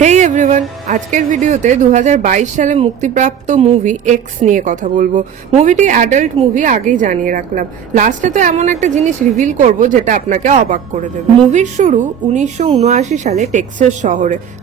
হেই everyone, আজকের ভিডিওতে 2022 সালে মুক্তিপ্রাপ্ত মুভি এক্স নিয়ে কথা বলবো। মুভিটি অ্যাডাল্ট মুভি, আগেই জানিয়ে রাখলাম। লাস্টে তো এমন একটা জিনিস রিভিল করব যেটা আপনাকে অবাক করে দেবে। মুভির শুরু 1979 সালে টেক্সাস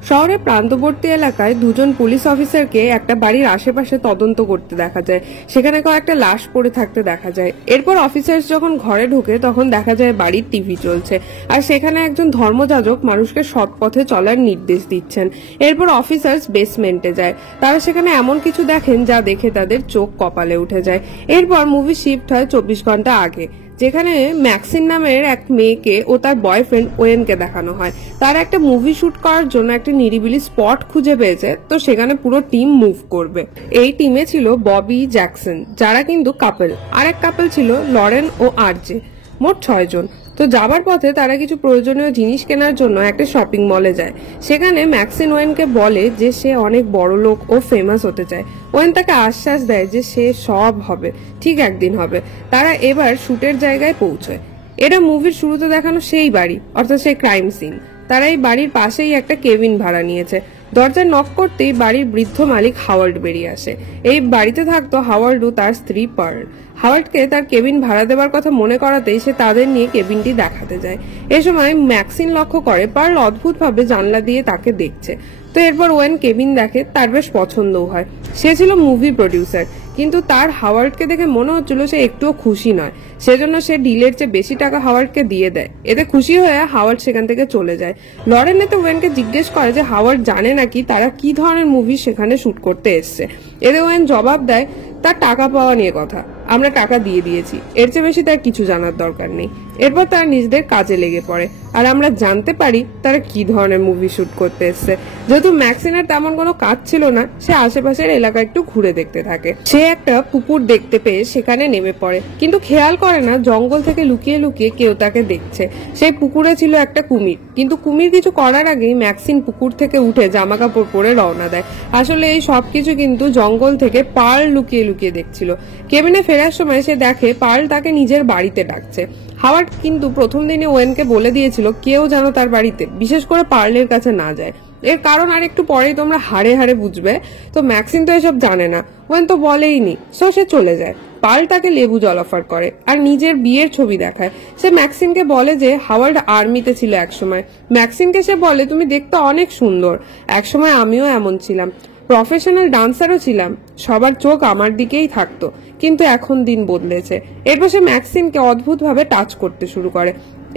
শহরে প্রান্তবর্তী এলাকায় দুজন পুলিশ অফিসারকে একটা বাড়ির আশেপাশে তদন্ত করতে দেখা যায়। সেখানে কয়েকটা লাশ পড়ে থাকতে দেখা যায়। এরপর অফিসার্স যখন ঘরে ঢোকে তখন দেখা যায় বাড়ির টিভি চলছে, আর সেখানে একজন ধর্মযাজক মানুষকে সৎ পথে চলার নির্দেশ দিচ্ছেন। এরপর অফিসার্স বেসমেন্টে যায়। তারা সেখানে এমন কিছু দেখেন যা দেখে তাদের চোখ কপালে উঠে যায়। এরপর মুভি শিফট হয় 24 ঘন্টা আগে, যেখানে ম্যাক্সিন নামের এক মেয়েকে ও তার বয়ফ্রেন্ড ওয়েনকে দেখানো হয়। তারা একটা মুভি শুট করার জন্য একটা নিরিবিলি স্পট খুঁজে পেয়েছে, তো সেখানে পুরো টিম মুভ করবে। এই টিমে ছিল ববি জ্যাকসন, যারা কিন্তু কাপল, আর এক কাপল ছিল লরেন ও আরজে, মোট 6 জন। তো যাবার পথে তারা কিছু প্রয়োজনীয় জিনিস কেনার জন্য একটা শপিং মলে যায়। সেখানে ম্যাক্সিন ওয়েনকে বলে যে সে অনেক বড় লোক ও ফেমাস হতে চায়। ওয়েন তাকে আশ্বাস দেয় যে সে সব হবে, ঠিক একদিন হবে। তারা এবার শুটের জায়গায় পৌঁছয়। এটা মুভির শুরুতে দেখানো সেই বাড়ি, অর্থাৎ সেই ক্রাইম সিন। তারা এই বাড়ির পাশেই একটা কেবিন ভাড়া নিয়েছে। দরজায় নক করতেই বাড়ির বৃদ্ধ মালিক হাওয়ার্ড বেরিয়ে আসে। এই বাড়িতে থাকতো হাওয়ার্ড ও তার স্ত্রী পার্ল। হাওয়ার্ডকে তার কেবিন ভাড়া দেবার কথা মনে করাতেই সে তাদের নিয়ে কেবিনটি দেখাতে যায়। এ সময় ম্যাক্সিন লক্ষ্য করে পার্ল অদ্ভুতভাবে জানলা দিয়ে তাকে দেখছে। তো এরপর ওয়েন কেবিন দেখে, তার বেশ পছন্দও হয়। সে ছিল মুভি প্রডিউসার, কিন্তু তার হাওয়ার্ডকে দেখে মনে হচ্ছিল সে একটুও খুশি নয়। সেজন্য সে ডিলের চেয়ে বেশি টাকা হাওয়ার্ডকে দিয়ে দেয়। এতে খুশি হয়ে হাওয়ার্ড সেখান থেকে চলে যায়। লরেন এতে ওয়েনকে জিজ্ঞেস করে যে হাওয়ার্ড জানে নাকি তারা কি ধরনের মুভি সেখানে শুট করতে এসছে। এতে ওয়েন জবাব দেয় তার টাকা পাওয়া নিয়ে কথা, আমরা টাকা দিয়ে দিয়েছি, এর চেয়ে বেশি তার কিছু জানার দরকার নেই। এরপর তারা নিজেদের কাজে লেগে পড়ে, আর আমরা জানতে পারি তারা কি ধরনের মুভি শুট করতে এসছে। যেহেতু ম্যাক্সিনের তেমন কোনো কাজ ছিল না, সে আশেপাশের এলাকা একটু ঘুরে দেখতে থাকে। সে একটা পুকুর দেখতে পেয়ে সেখানে নেমে পড়ে, কিন্তু খেয়াল করে না জঙ্গল থেকে লুকিয়ে লুকিয়ে কেউ তাকে দেখছে। সেই পুকুরে ছিল একটা কুমির, কিন্তু কুমির কিছু করার আগেই ম্যাক্সিন পুকুর থেকে উঠে জামা কাপড় পরে রওনা দেয়। আসলে এই সবকিছু কিন্তু জঙ্গল থেকে পার্ল লুকিয়ে লুকিয়ে দেখছিল। কেবিনে ফেরার সময় সে দেখে পার্ল তাকে নিজের বাড়িতে ডাকছে। হাওয়ার্ড কিন্তু প্রথম দিনে ওয়েনকে বলে দিয়েছিল কেউ যেন তার বাড়িতে, বিশেষ করে পার্লের কাছে না যায়। এর কারণ আর একটু পরেই তোমরা হাড়ে হাড়ে বুঝবে। তো ম্যাক্সিন তো এসব জানে না, ওয়েন তো বলেইনি, সো সে চলে যায়। পার্ল তাকে লেবু জল অফার করে আর নিজের বিয়ের ছবি দেখায়। সে ম্যাক্সিনকে বলে যে হাওয়ার্ড আর্মিতে ছিল একসময়। ম্যাক্সিনকে সে বলে তুমি দেখতে অনেক সুন্দর, একসময় আমিও এমন ছিলাম, প্রফেশনাল ডান্সারও ছিলাম, সবার চোখ আমার দিকেই থাকতো, কিন্তু এখন দিন বদলেছে। এরপর সে ম্যাক্সিনকে অদ্ভুতভাবে টাচ করতে শুরু করে।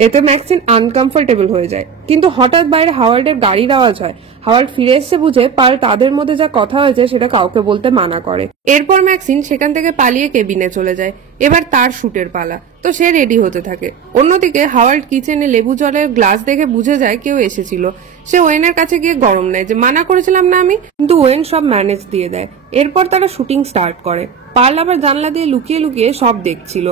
এতে ম্যাক্সিন আনকমফোর্টেবল হয়ে যায়, কিন্তু হঠাৎ বাইরে হাওয়ার্ডের গাড়ির আওয়াজ হয়। হাওয়ার্ড ফিরে এসে বুঝে পার্ল তাদের মধ্যে যা কথা হয়েছে সেটা কাউকে বলতে মানা করে। এরপর ম্যাক্সিন সেখান থেকে পালিয়ে কেবিনে চলে যায়। এবার তার শুটের পালা, তো সে রেডি হতে থাকে। অন্যদিকে হাওয়ার্ড কিচেনে লেবু জলের গ্লাস দেখে বুঝে যায় কেউ এসেছিল। সে ওয়েনের কাছে গিয়ে গরম নেয় যে মানা করেছিলাম না আমি, কিন্তু ওয়েন সব ম্যানেজ দিয়ে দেয়। এরপর তারা শুটিং স্টার্ট করে। পার্ল আবার জানলা দিয়ে লুকিয়ে লুকিয়ে সব দেখছিল।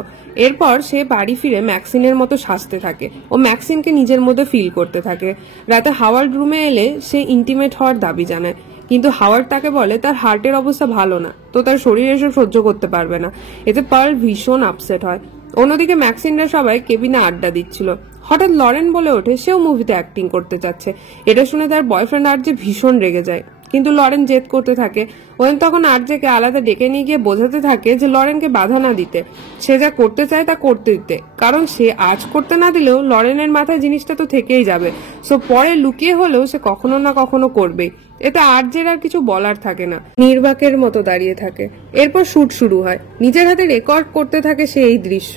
এরপর সে বাড়ি ফিরে ম্যাক্সিনের মতো সাজতে থাকে ও ম্যাক্সিনকে নিজের মধ্যে ফিল করতে থাকে। রাতে হাওয়ার্ড রুমে এলে সে ইন্টিমেট হওয়ার দাবি জানায়, কিন্তু হাওয়ার্ড তাকে বলে তার হার্টের অবস্থা ভালো না, তো তার শরীর এসব সহ্য করতে পারবে না। এতে পার্ল ভীষণ আপসেট হয়। অন্যদিকে ম্যাক্সিনরা সবাই কেবিনে আড্ডা দিচ্ছিল। হঠাৎ লরেন বলে ওঠে সেও মুভিতে অ্যাক্টিং করতে চাচ্ছে। এটা শুনে তার বয়ফ্রেন্ড আরজে ভীষণ রেগে যায়, কিন্তু লরেন জেদ করতে থাকে। ওয়েন তখন আরজেকে আলাদা ডেকে নিয়ে গিয়ে বোঝাতে থাকে যে লরেনকে বাধা না দিতে, সে যা করতে চায় তা করতে দিতে, কারণ সে আজ করতে না দিলেও লরেনের মাথায় জিনিসটা তো থেকেই যাবে। সো পরে লুকিয়ে হলেও সে কখনো না কখনো করবেই। এতে আরজের আর কিছু বলার থাকে না, নির্বাকের মতো দাঁড়িয়ে থাকে। এরপর শুট শুরু হয়। নিজের হাতে রেকর্ড করতে থাকে সে এই দৃশ্য।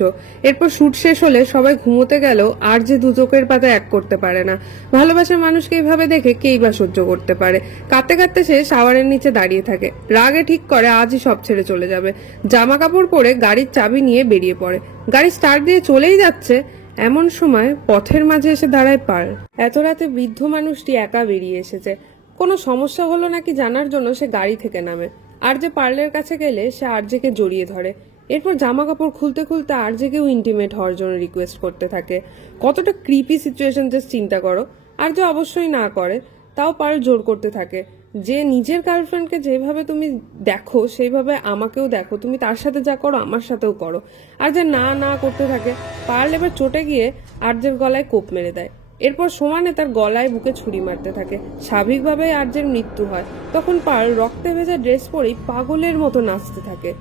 এরপর শুট শেষ হলে সবাই ঘুমোতে গেলেও আরজে দু চোখের পাতা এক করতে পারে না। ভালোবাসার মানুষকে এইভাবে দেখে কেই বা সহ্য করতে পারে। কাঁদতে কাঁদতে সে শাওয়ারের নিচে দাঁড়িয়ে থাকে। রাগে ঠিক করে আজই সব ছেড়ে চলে যাবে। জামা কাপড় পরে গাড়ির চাবি নিয়ে বেরিয়ে পড়ে। গাড়ি স্টার্ট দিয়ে চলেই যাচ্ছে, এমন সময় পথের মাঝে এসে দাঁড়ায় পার্ল। এত রাতে বৃদ্ধ মানুষটি একা বেরিয়ে এসেছে। কোনো সমস্যা হলো নাকি জানার জন্য সে গাড়ি থেকে নামে। আরজে পার্লের কাছে গেলে সে আরজেকে জড়িয়ে ধরে। এরপর জামা কাপড় খুলতে খুলতে আরজেকেও ইন্টিমেট হওয়ার জন্য রিকোয়েস্ট করতে থাকে। কতটা ক্রিপি সিচুয়েশন জাস্ট চিন্তা করো। আরজে অবশ্যই না করে, তাও পার্ল জোর করতে থাকে যে নিজের গার্লফ্রেন্ডকে যেভাবে তুমি দেখো সেইভাবে আমাকেও দেখো, তুমি তার সাথে যা করো আমার সাথেও করো। আর যে না না করতে থাকে। পার্ল এবার চটে গিয়ে আরজের গলায় কোপ মেরে দেয়। এরপর সমানে তার গলায় বুকে ছুরি মারতে থাকে। স্বাভাবিকভাবেই আর্যের মৃত্যু হয়। তখন পার্ল রক্তে ভেজা ড্রেস পরেই পাগলের মতো নাচতে থাকে।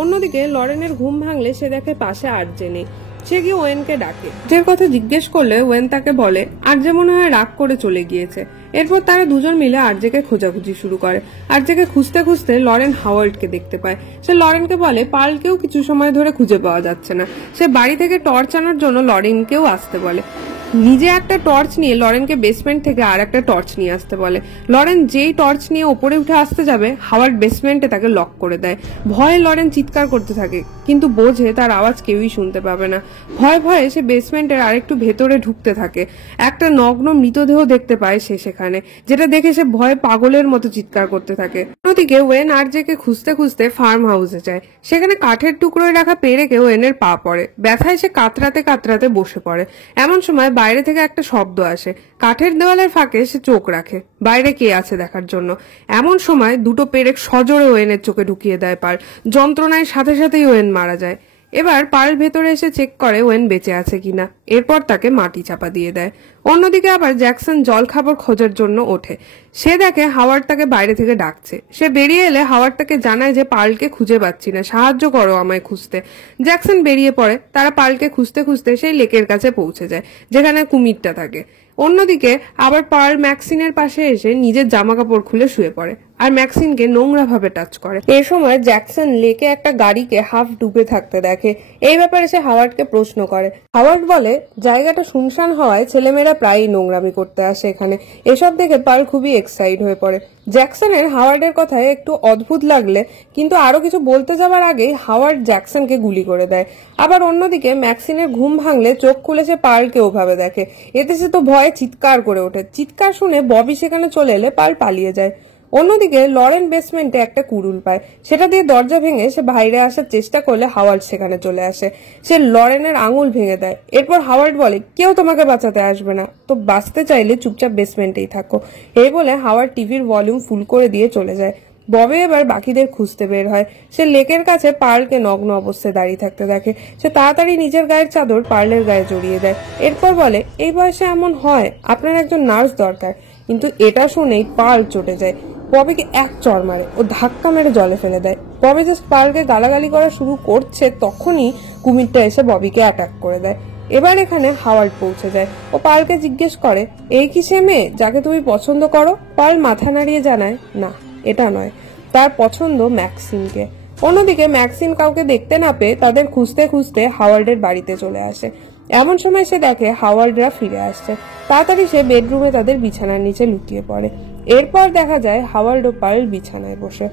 অন্যদিকে লরেনের ঘুম ভাঙলে সে দেখে পাশে আর্যে নেই। সে গিয়ে ওয়েনকে ডাকে। যে কথা জিজ্ঞেস করলে ওয়েন তাকে বলে আর্যে মনে হয় রাগ করে চলে গিয়েছে। এরপর তারা দুজন মিলে আর্যেকে খোঁজাখুঁজি শুরু করে। আর্যেকে খুঁজতে খুঁজতে লরেন হাওয়ার্ডকে দেখতে পায়। সে লরেনকে বলে পার্লকেও কিছু সময় ধরে খুঁজে পাওয়া যাচ্ছে না। সে বাড়ি থেকে টর্চ আনার জন্য লরেনকেও আসতে বলে। নিজে একটা টর্চ নিয়ে লরেনকে বেসমেন্ট থেকে আর একটা টর্চ নিয়ে আসতে বলে। লরেন যেই টর্চ নিয়ে ওপরে উঠে আসতে যাবে, হাওয়ার্ড বেসমেন্টে তাকে লক করে দেয়। ভয়ে লরেন চিৎকার করতে থাকে, কিন্তু বোঝে তার আওয়াজ কেউই শুনতে পাবে না। ভয়ে ভয়ে সে বেসমেন্টের আরেকটু ভেতরে ঢুকতে থাকে। একটা নগ্ন মৃতদেহ দেখতে পায় সে সেখানে, যেটা দেখে সে ভয়ে পাগলের মতো চিৎকার করতে থাকে। অন্যদিকে ওয়েন আর্যেকে খুঁজতে খুঁজতে ফার্ম হাউসে যায়। সেখানে কাঠের টুকরোয় রাখা পেরেকে ওয়েনের পা পড়ে। ব্যথায় সে কাতরাতে কাতরাতে বসে পড়ে। এমন সময় বাইরে থেকে একটা শব্দ আসে। কাঠের দেওয়ালের ফাঁকে সে চোখ রাখে, বাইরে কে আছে দেখার জন্য। এমন সময় দুটো পেরেক সজোরে ওয়েনের চোখে ঢুকিয়ে দেয় পার্ল। যন্ত্রণায় সাথে সাথেই ওয়েন মারা যায়। এবার পার্ল ভেতরে এসে চেক করে ওয়েন বেঁচে আছে কিনা। এরপর তাকে মাটি চাপা দিয়ে দেয়। অন্যদিকে আবার জ্যাকসন জল খাবার খোঁজার জন্য ওঠে। সে দেখে হাওয়ার্ড তাকে বাইরে থেকে ডাকছে। সে বেরিয়ে এলে হাওয়ার্ড তাকে জানায় যে পার্লকে খুঁজে পাচ্ছি না, সাহায্য করো আমায় খুঁজতে। জ্যাকসন বেরিয়ে পড়ে। তারা পার্লকে খুঁজতে খুঁজতে সেই লেকের কাছে পৌঁছে যায়, যেখানে কুমিরটা থাকে। অন্যদিকে আবার পার্ল ম্যাক্সিনের পাশে এসে নিজের জামা কাপড় খুলে শুয়ে পড়ে আর ম্যাক্সিনকে নোংরা ভাবে টাচ করে। এ সময় জ্যাকসন লেকে একটা গাড়িকে হাফ ডুবে থাকতে দেখে। এই ব্যাপারে সে হাওয়ার্ডকে প্রশ্ন করে। হাওয়ার্ড বলে জায়গাটা শুনশান হওয়ায় ছেলেমেয়েরা প্রায়ই নোংরামি করতে আসে এখানে। এসব দেখে পার্ল খুবই এক্সাইট হয়ে পড়ে। জ্যাকসনের হাওয়ার্ডের কথায় একটু অদ্ভুত লাগলে কিন্তু আরো কিছু বলতে যাওয়ার আগেই হাওয়ার্ড জ্যাকসনকে গুলি করে দেয়। আবার অন্যদিকে ম্যাক্সিনের ঘুম ভাঙলে চোখ খুলে সে পার্লকে ওভাবে দেখে। এতে সে তো ভয়ে চিৎকার করে ওঠে। চিৎকার শুনে ববি সেখানে চলে এলে পার্ল পালিয়ে যায়। অন্যদিকে লরেন বেসমেন্টে একটা কুড়ুল পায়। সেটা দিয়ে দরজা ভেঙে সে বাইরে আসার চেষ্টা করলে হাওয়ার্ড সেখানে চলে আসে। সে লরেনের আঙুল ভেঙে দেয়। এরপর হাওয়ার্ড বলে কেউ তোমাকে বাঁচাতে আসবে না, তো বাঁচতে চাইলে চুপচাপ বেসমেন্টেই থাকো। এই বলে হাওয়ার্ড টিভির ভলিউম ফুল করে দিয়ে চলে যায়। ববে এবার বাকিদের খুঁজতে বের হয়। সে লেকের কাছে পার্লকে নগ্ন অবস্থায় দাঁড়িয়ে থাকতে দেখে। সে তাড়াতাড়ি নিজের গায়ের চাদর পার্লের গায়ে জড়িয়ে দেয়। এরপর বলে এই বয়সে এমন হয়, আপনার একজন নার্স দরকার। কিন্তু এটা শুনেই পার্ল চটে যায়। ববিকে এক চড় মারে ও ধাক্কা মেরে জলে ফেলে দেয়। ববি জাস্ট পার্লকে গালাগালি করা শুরু করছে, তখনই কুমিরটা এসে ববিকে অ্যাটাক করে দেয়। এবার এখানে হাওয়ার্ড পৌঁছে যায়। ও পার্লকে জিজ্ঞেস করে এই কি সে মেয়ে যাকে তুমি পছন্দ করো? পার্ল মাথা নাড়িয়ে জানায় না, এটা নয়, তার পছন্দ ম্যাক্সিনকে। অন্যদিকে ম্যাক্সিন কাউকে দেখতে না পেয়ে তাদের খুঁজতে খুঁজতে হাওয়ার্ডের বাড়িতে চলে আসে। এমন সময় সে দেখে হাওয়ার্ডরা ফিরে আসছে। তাড়াতাড়ি সে বেডরুমে তাদের বিছানার নিচে লুকিয়ে পড়ে। এরপর দেখা যায় হাওয়ার্ড ও পার্ল বিছানায় বসে।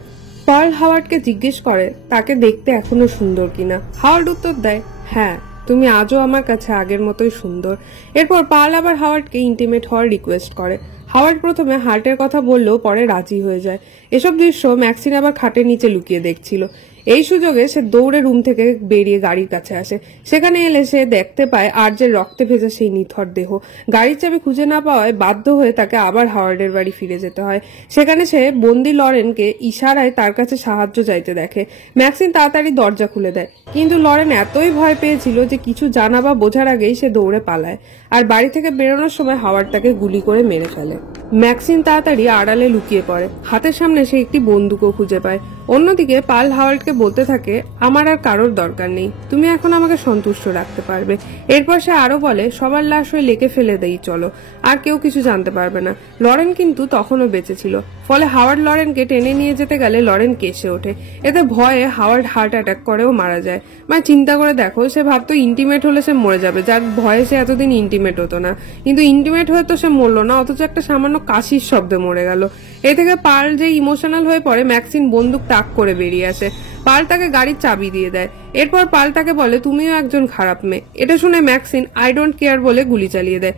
পার্ল হাওয়ার্ডকে জিজ্ঞেস করে তাকে দেখতে এখনো সুন্দর কিনা। হাওয়ার্ড উত্তর দেয় হ্যাঁ, তুমি আজও আমার কাছে আগের মতোই সুন্দর। এরপর পার্ল আবার হাওয়ার্ডকে ইন্টিমেট হওয়ার রিকোয়েস্ট করে। হাওয়ার্ড প্রথমে হার্টের কথা বললেও পরে রাজি হয়ে যায়। এসব দৃশ্য ম্যাক্সিন আবার খাটের নিচে লুকিয়ে দেখছিল। এই সুযোগে সে দৌড়ে রুম থেকে বেরিয়ে গাড়ির কাছে আসে। সেখানে এলে সে দেখতে পায় আর্যের রক্তে ভেজা সেই নিথর দেহ। গাড়ির চাবি খুঁজে না পাওয়ায় বাধ্য হয়ে তাকে আবার হাওয়ার্ডের বাড়ি ফিরে যেতে হয়। সেখানে সে বন্দি লরেনকে ইশারায় তার কাছে সাহায্য চাইতে দেখে। ম্যাক্সিন তাড়াতাড়ি দরজা খুলে দেয়, কিন্তু লরেন এতই ভয় পেয়েছিল যে কিছু জানা বা বোঝার আগেই সে দৌড়ে পালায়। আর বাড়ি থেকে বেরোনোর সময় হাওয়ার্ড তাকে গুলি করে মেরে ফেলে। ম্যাক্সিন তাড়াতাড়ি আড়ালে লুকিয়ে পড়ে। হাতের সামনে সে একটি বন্দুকও খুঁজে পায়। অন্যদিকে পার্ল হাওয়ার্ডকে বলতে থাকে আমার আর কারোর দরকার নেই, তুমি এখন আমাকে সন্তুষ্ট রাখতে পারবে। এরপর সে আরো বলে সবার লাশ ওই লেকে ফেলে দেই চলো, আর কেউ কিছু জানতে পারবে না। লরেন কিন্তু তখনও বেঁচে ছিল। ফলে হাওয়ার্ড লরেনকে টেনে নিয়ে যেতে গেলে লরেন কেসে ওঠে। এতে ভয়ে হাওয়ার্ড হার্ট অ্যাটাক করেও মারা যায়। মানে চিন্তা করে দেখো, সে ভাবতো ইন্টিমেট হলে সে মরে যাবে, যার ভয়ে সে এতদিন ইন্টিমেট হতো না। কিন্তু ইন্টিমেট হয়ে তো সে মরলো না, অথচ একটা সামান্য কাশির শব্দে মরে গেল। এ থেকে পার্ল যে ইমোশনাল হয়ে পড়ে, ম্যাক্সিন বন্দুক তাক করে বেরিয়ে আসে। পার্ল তাকে গাড়ির চাবি দিয়ে দেয়। এরপর পার্ল তাকে বলে তুমিও একজন খারাপ মেয়ে। এটা শুনে ম্যাক্সিন আই ডোন্ট কেয়ার বলে গুলি চালিয়ে দেয়।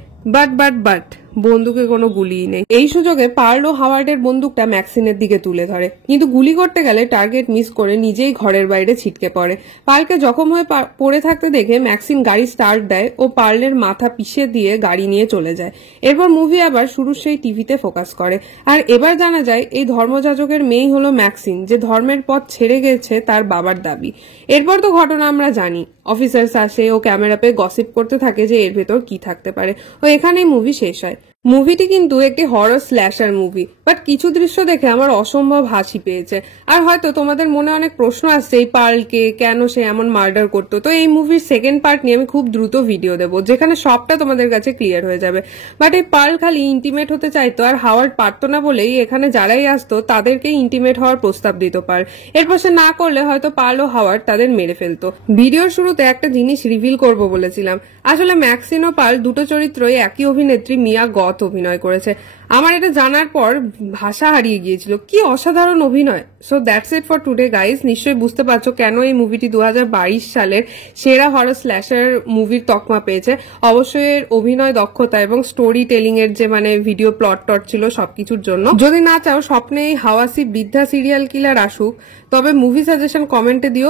বাট বন্দুকে কোনো গুলিই নেই। এই সুযোগে পার্ল ও হাওয়ার্ডের বন্দুকটা ম্যাক্সিনের দিকে তুলে ধরে, কিন্তু গুলি করতে গেলে টার্গেট মিস করে নিজেই ঘরের বাইরে ছিটকে পড়ে। পার্লকে জখম হয়ে পড়ে থাকতে দেখে ম্যাক্সিন গাড়ি স্টার্ট দেয় ও পার্লের মাথা পিষে দিয়ে গাড়ি নিয়ে চলে যায়। এরপর মুভি আবার শুরুর সেই টিভিতে ফোকাস করে, আর এবার জানা যায় এই ধর্মযাজকের মেয়েই হলো ম্যাক্সিন, যে ধর্মের পথ ছেড়ে গেছে তার বাবার দাবি। এরপর তো ঘটনা আমরা জানি, অফিসার্স আসে ও ক্যামেরা পেয়ে গসিপ করতে থাকে যে এর ভেতর কি থাকতে পারে, ও এখানেই মুভি শেষ হয়। মুভিটি কিন্তু একটি হরর স্ল্যাশার মুভি, বাট কিছু দৃশ্য দেখে আমার অসম্ভব হাসি পেয়েছে। আর হয়তো তোমাদের মনে অনেক প্রশ্ন আসছে এই পার্লকে কেন সে এমন মার্ডার করতো, তো এই মুভির সেকেন্ড পার্ট নিয়ে আমি খুব দ্রুত ভিডিও দেবো, যেখানে সবটা তোমাদের কাছে ক্লিয়ার হয়ে যাবে। বাট এই পার্ল খালি ইন্টিমেট হতে চাইতো, আর হাওয়ার্ড পারতো না বলেই এখানে যারাই আসতো তাদেরকেই ইন্টিমেট হওয়ার প্রস্তাব দিত পার্ল। এরপর সে না করলে হয়তো পার্ল ও হাওয়ার্ড তাদের মেরে ফেলতো। ভিডিওর শুরুতে একটা জিনিস রিভিল করব বলেছিলাম, আসলে ম্যাক্সিন ও পার্ল দুটো চরিত্রই একই অভিনেত্রী মিয়া গথ অভিনয় করেছে। আমার এটা জানার পর ভাষা হারিয়ে গিয়েছিল, কি অসাধারণ অভিনয়। So that's it for today guys. নিশ্চয়ই বুঝতে পারছো কেন এই মুভিটি 2022 সালের সেরা হরর স্ল্যাশার মুভির তকমা পেয়েছে। অবশ্যই এর অভিনয় দক্ষতা এবং স্টোরি টেলিং এর যে ভিডিও প্লট টট ছিল সবকিছুর জন্য। যদি না চাও স্বপ্নে এই হাওয়াসি বৃদ্ধা সিরিয়াল কিলার আসুক, তবে মুভি সাজেশন কমেন্টে দিও।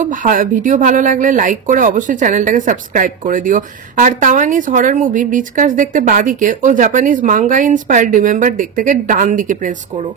ভিডিও ভালো লাগলে লাইক করে অবশ্যই চ্যানেলটাকে সাবস্ক্রাইব করে দিও। আর তাওয়ানিজ হরর মুভি ব্রিজ কাস্ট দেখতে বাদিকে ও জাপানিজ মাঙ্গা ইন্সপায়ার্ড রিমেম্বার দেখতে ডান দিকে প্রেস করো।